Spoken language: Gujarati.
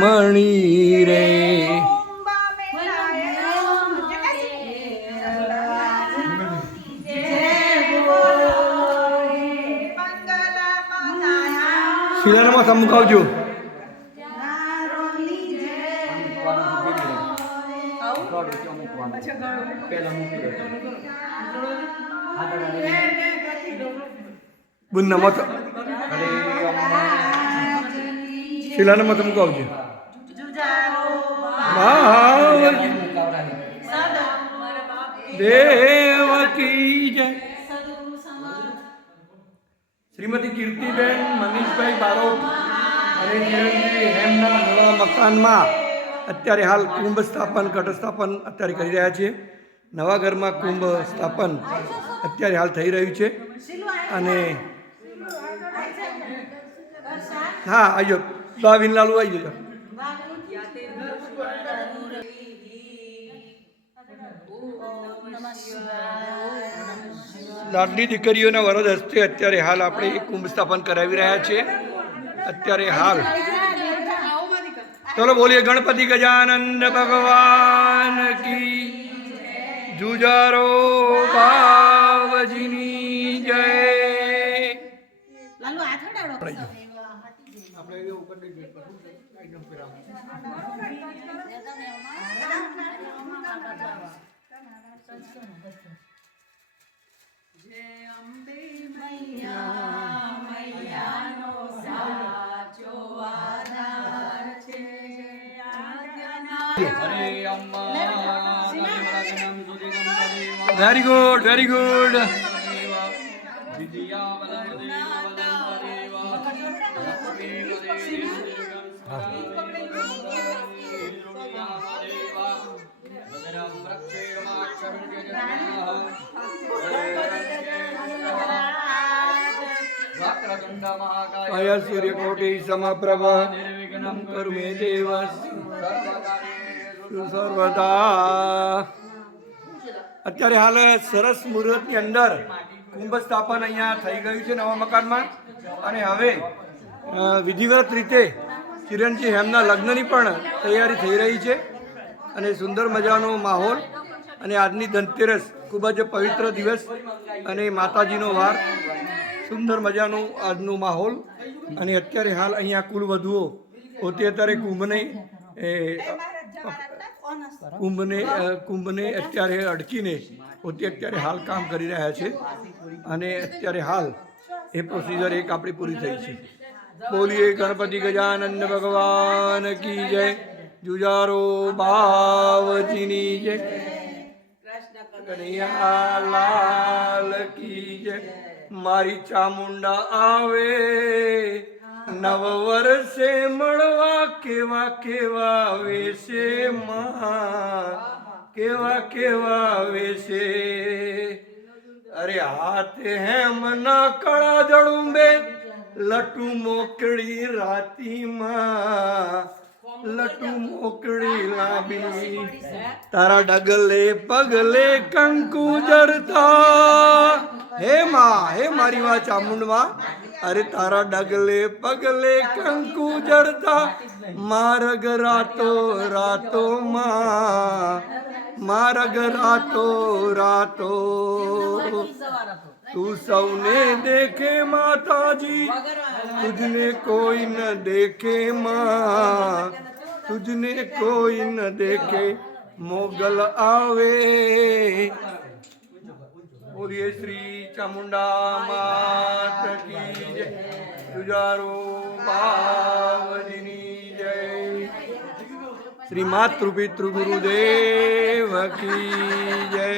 મણી રે શિલારામાં સમ્મુખ આવજો. બુન્ના મત શિલાના મત સમ્મુખ આવજો. દેવકી જય. શ્રીમતી કીર્તિબેન મનીષભાઈ બારોટ અને ચિરંજીવી હેમના નવા મકાનમાં અત્યારે હાલ કુંભ સ્થાપન ઘટ સ્થાપન અત્યારે કરી રહ્યા છીએ. નવા ઘરમાં કુંભ સ્થાપન અત્યારે હાલ થઈ રહ્યું છે. અને હા આવજો દાવીન લાલુ આવી જજો. લાડલી દીકરીઓના વરદ હસ્તે અત્યારે હાલ આપણે કુંભ સ્થાપન કરાવી રહ્યા છીએ. અત્યારે હાલ ચલો બોલીએ ગણપતિ ગજાનંદ ભગવાન કી. જુજારો બાવજીની જય. Very good very good. સૂર્યકોટિ સમપ્રભ નિર્વિઘ્નં કુરુ મે દેવ સર્વદા. અત્યારે હાલ સરસ મુહૂર્તની અંદર કુંભ સ્થાપન અહીંયા થઈ ગયું છે નવા મકાનમાં. અને હવે વિધિવત રીતે ચિરંજી હેમના લગ્નની પણ તૈયારી થઈ રહી છે. અને સુંદર મજાનો માહોલ. અને આજની ધનતેરસ ખૂબ જ પવિત્ર દિવસ અને માતાજીનો વાર. સુંદર મજાનો આજનો માહોલ. અને અત્યારે હાલ અહીંયા કુલ વધુઓ પોતે અત્યારે કુંભને અત્યારે અડકીને પોતે અત્યારે હાલ કામ કરી રહ્યા છે. અને અત્યારે હાલ એ પ્રોસિજર એક આપણી પૂરી થઈ છે. બોલીએ ગણપતિ ગજાનંદ ભગવાન કી જય. જુજારો બાવજીની જય. કનૈયા લાલ કી જય. મારી ચામુંડા આવે નવ વર્ષે મળવા કેવા કેવા વેશે માં કેવા કેવા વેશે. અરે હાથે હેમના કળા જડુંબે લટુ મોકળી રાતીમાં લટુ મોકળી લાંબી. તારા ડગલે પગલે કંકુ જરતા. હે માં હે મારી માં ચામુંડમાં. અરે તારા ડગલે પગલે કંકુ જરતા. મારગ રાતો રાતો માં મારગ રાતો રાતો. તું સૌને દેખે માતાજી તુજને કોઈ ન દેખે માં તુજને કોઈ ન દેખે. મોગલ આવે. બોલીએ શ્રી ચામુંડા માત કી જય. જુજારો બાવજીની જય. શ્રી માતૃ પિતૃ ગુરુદેવ કી જય.